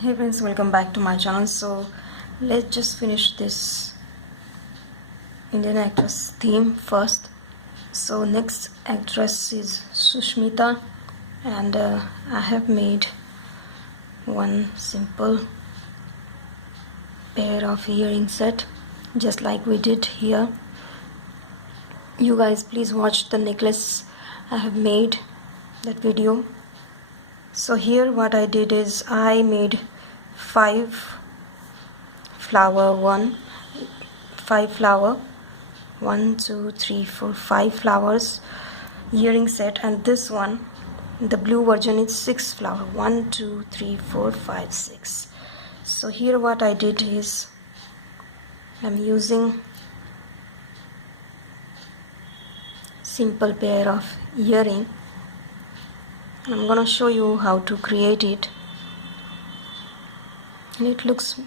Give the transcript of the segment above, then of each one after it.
Hey friends, welcome back to my channel. So let's just finish this Indian actress theme first. So next actress is SUSHMITA, and I have made one simple pair of earring set just like we did here. You guys please watch the necklace I have made, that video. So here what I did is I made 5 flower 5 flower 1 2 3 4 5 flowers earring set, and this one, the blue version, is 6 flower 1 2 3 4 5 6. So here what I did is I'm using simple pair of earring. I'm gonna show you how to create it, and it looks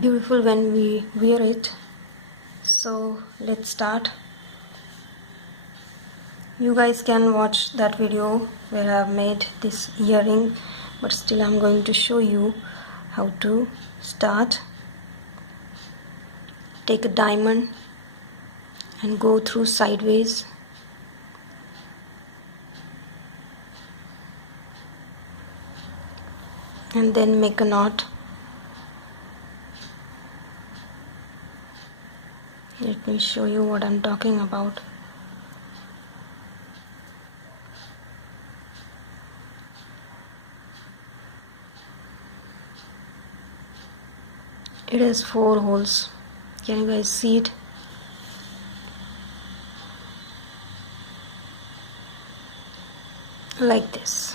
beautiful when we wear it. So let's start. You guys can watch that video where I've made this earring, but still I'm going to show you how to start. Take a diamond and go through sideways, and then make a knot. Let me show you what I'm talking about. It has 4 holes. Can you guys see it? Like this.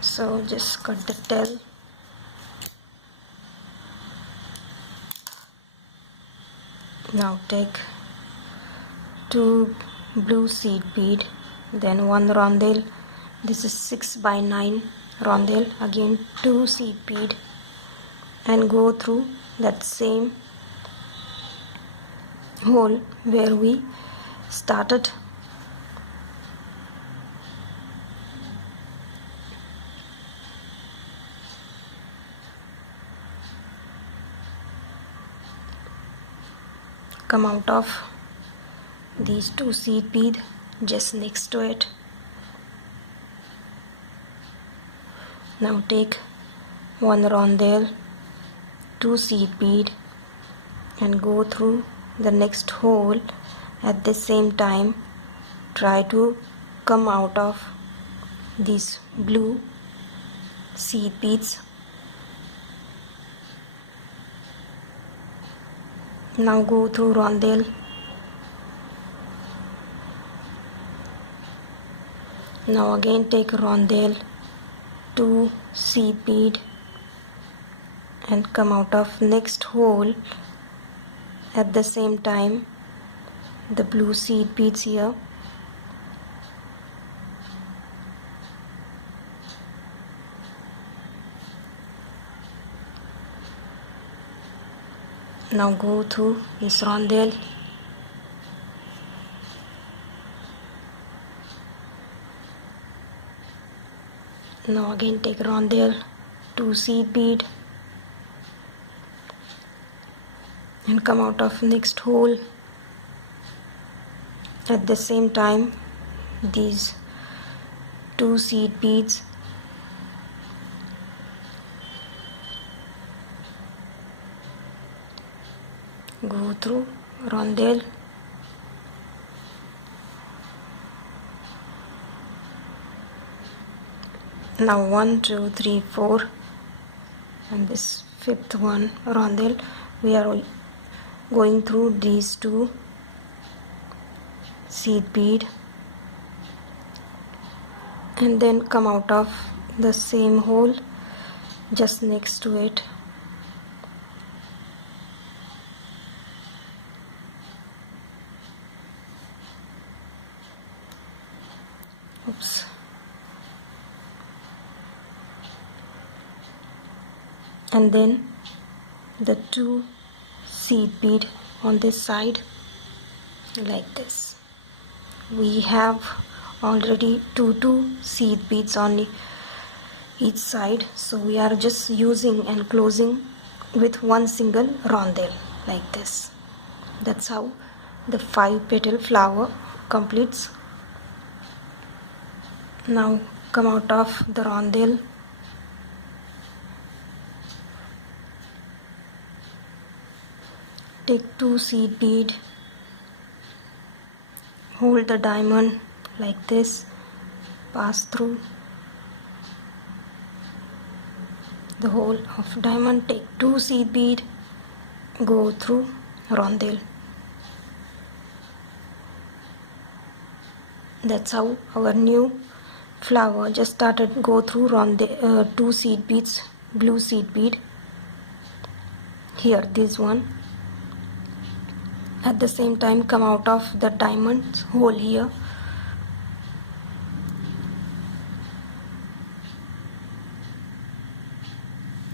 So just cut the tail. Now take 2 blue seed bead, then 1 rondelle. This is 6 by 9 rondelle. Again 2 seed bead, and go through that same hole where we started. Come out of these 2 seed bead just next to it. Now take 1 rondelle, 2 seed bead, and go through the next hole. At the same time, try to come out of these blue seed beads. Now go through rondelle. Now again take rondelle, 2 seed bead, and come out of next hole. At the same time, the blue seed beads here. Now go through this rondelle. Now again take rondelle, 2 seed bead, and come out of next hole. At the same time, these 2 seed beads. Go through rondelle. Now 1 2 3 4, and this 5th one rondelle, we are going through these 2 seed bead, and then come out of the same hole just next to it. Oops. And then the 2 seed bead on this side, like this. We have already 2 seed beads on each side, so we are just using and closing with one single rondelle like this. That's how the 5-petal flower completes. Now come out of the rondelle, take 2 seed bead, hold the diamond like this, pass through the hole of diamond, take 2 seed bead, go through rondelle. That's how our new flower just started. Go through rondelle, 2 seed beads, blue seed bead, here this one. At the same time come out of the diamond hole here.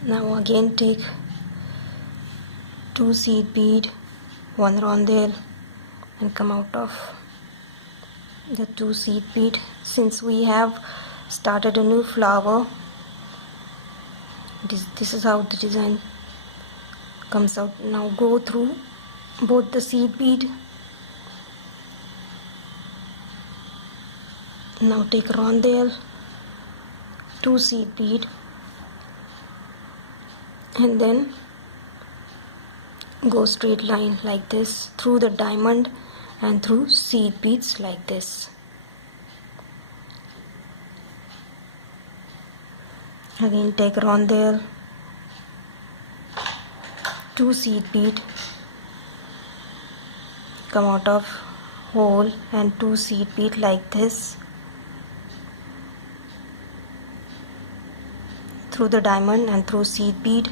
Now again take 2 seed bead, 1 rondelle, and come out of the 2 seed bead. Since we have started a new flower, this is how the design comes out. Now go through both the seed bead. Now take rondelle, 2 seed bead, and then go straight line like this through the diamond and through seed beads like this. Again take rondelle, 2 seed bead, come out of hole and 2 seed bead like this through the diamond and through seed bead.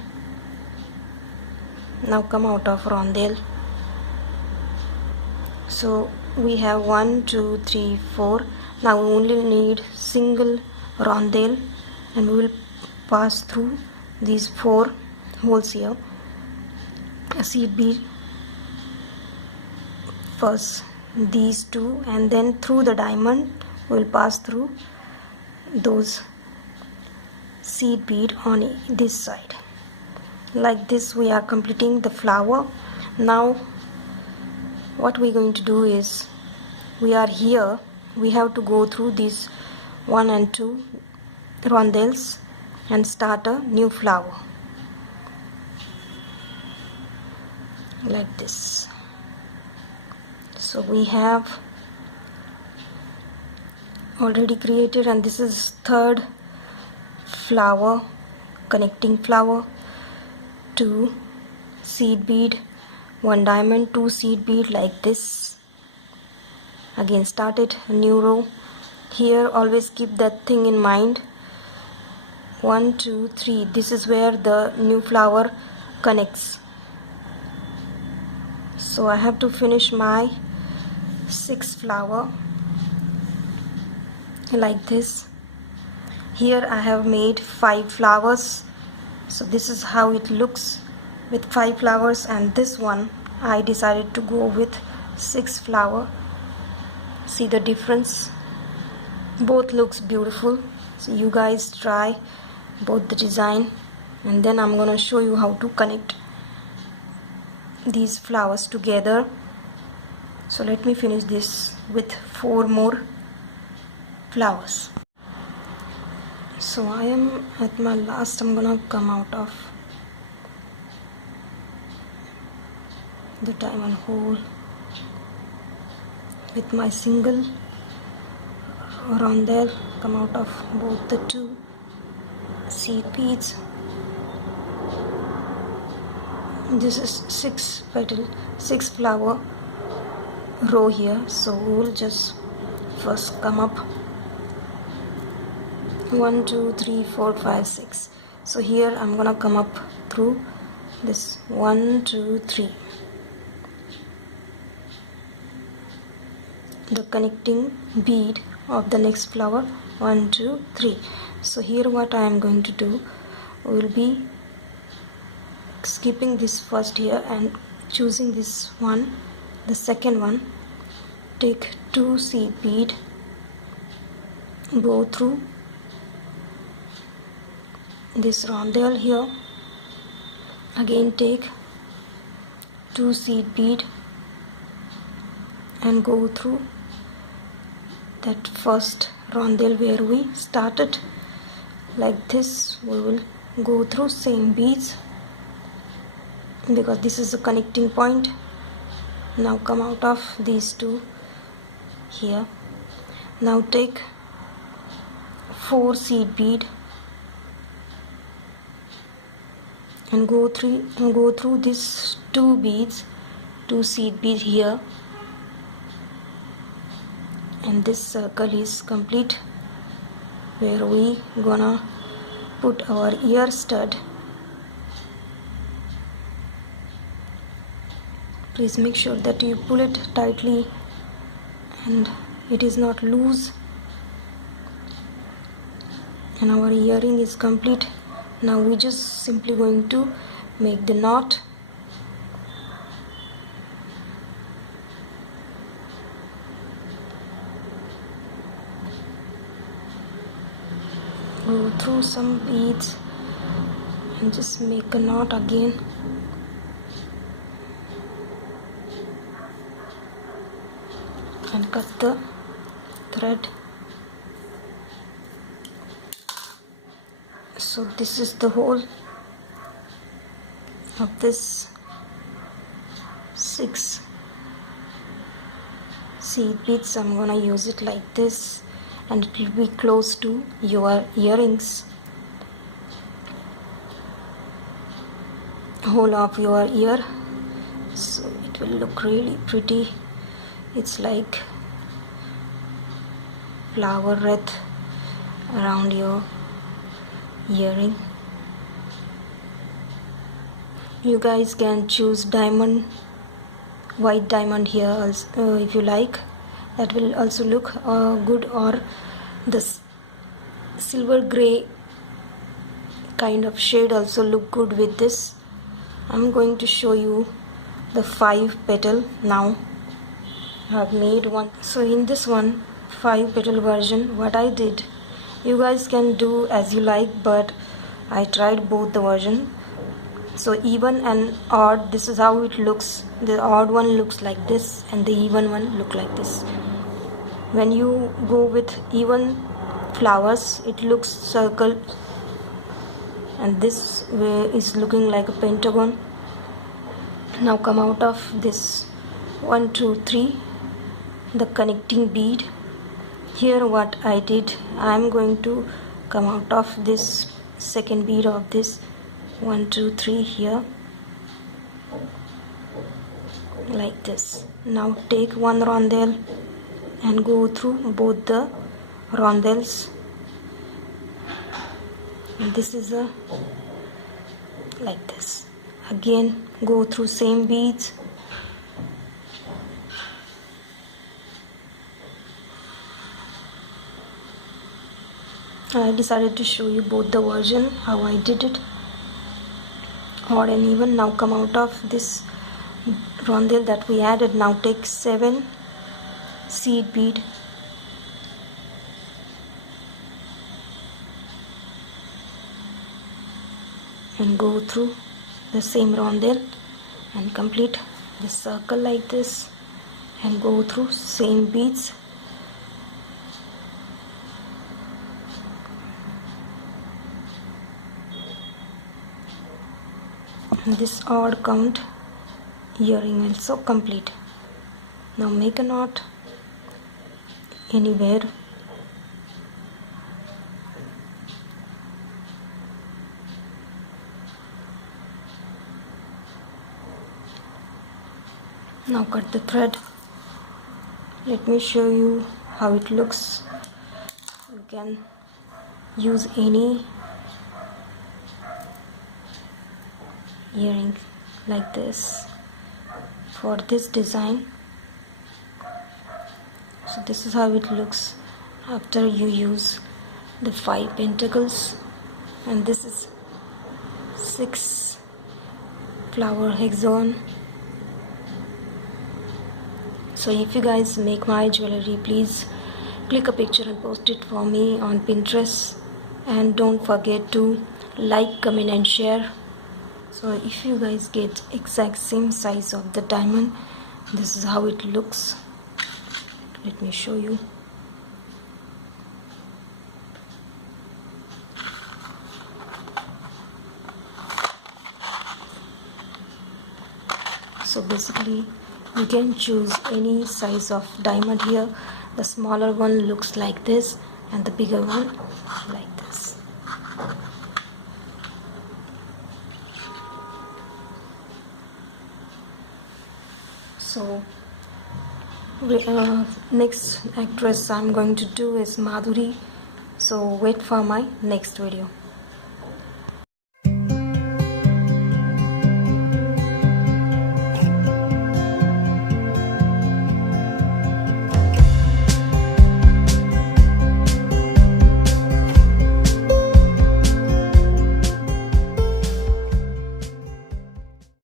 Now come out of rondelle. So we have 1 2 3 4. Now we only need single rondelle, and we will pass through these 4 holes here. A seed bead first, these 2, and then through the diamond we will pass through those seed bead on this side. Like this we are completing the flower. Now what we're going to do is, we are here, we have to go through these 1 and 2 rondelles and start a new flower like this. So we have already created, and this is 3rd flower, connecting flower. 2 seed bead, 1 diamond, 2 seed bead like this. Again started a new row. Here always keep that thing in mind. 1 2 3, this is where the new flower connects. So I have to finish my 6th flower like this. Here I have made 5 flowers, so this is how it looks with 5 flowers, and this one I decided to go with 6 flower. See the difference? Both looks beautiful. So you guys try both the design, and then I'm gonna show you how to connect these flowers together. So let me finish this with 4 more flowers. So I am at my last. I'm gonna come out of the diamond hole with my single rondelle, come out of both the 2 seed beads. This is 6 petal, 6 flower row here, so we will just first come up 1 2 3 4 5 6. So here I'm gonna come up through this 1 2 3, the connecting bead of the next flower, 1 2 3. So here what I am going to do, will be skipping this first here and choosing this one, the second one. Take 2 seed bead, go through this rondelle here. Again take 2 seed bead and go through that first rondelle where we started. Like this we will go through same beads because this is a connecting point. Now come out of these two here. Now take 4 seed bead and go through these 2 beads, 2 seed bead here, and this circle is complete where we gonna put our ear stud. Please make sure that you pull it tightly and it is not loose, and our earring is complete. Now we just simply going to make the knot. Go through some beads and just make a knot again. And cut the thread. So this is the hole of this 6 seed beads. I'm gonna use it like this, and it will be close to your earrings, whole of your ear, so it will look really pretty. It's like flower wreath around your earring. You guys can choose diamond, white diamond here also, if you like. That will also look good, or this silver gray kind of shade also look good with this. I'm going to show you the 5 petal now. I've made one. So in this one 5 petal version, what I did, you guys can do as you like, but I tried both the version. So even and odd, this is how it looks. The odd one looks like this and the even one look like this. When you go with even flowers, it looks circle, and this way is looking like a pentagon. Now come out of this 1 2 3, the connecting bead. Here what I did, I am going to come out of this second bead of this 1 2 3 here, like this. Now take one rondelle and go through both the rondelles, and this is a like this. Again go through same beads. I decided to show you both the version, how I did it, odd and even. Now come out of this rondelle that we added. Now take 7 seed bead and go through the same rondelle and complete the circle like this, and go through same beads. And this odd count earring also complete. Now make a knot anywhere. Now cut the thread. Let me show you how it looks. You can use any earring like this for this design. So this is how it looks after you use the 5 pentacles, and this is 6 flower hexagon. So if you guys make my jewelry, please click a picture and post it for me on Pinterest. and don't forget to like, comment and share. So if you guys get exact same size of the diamond, this is how it looks. Let me show you. So basically you can choose any size of diamond here. The smaller one looks like this and the bigger one like this. So next actress I'm going to do is Madhuri. So wait for my next video.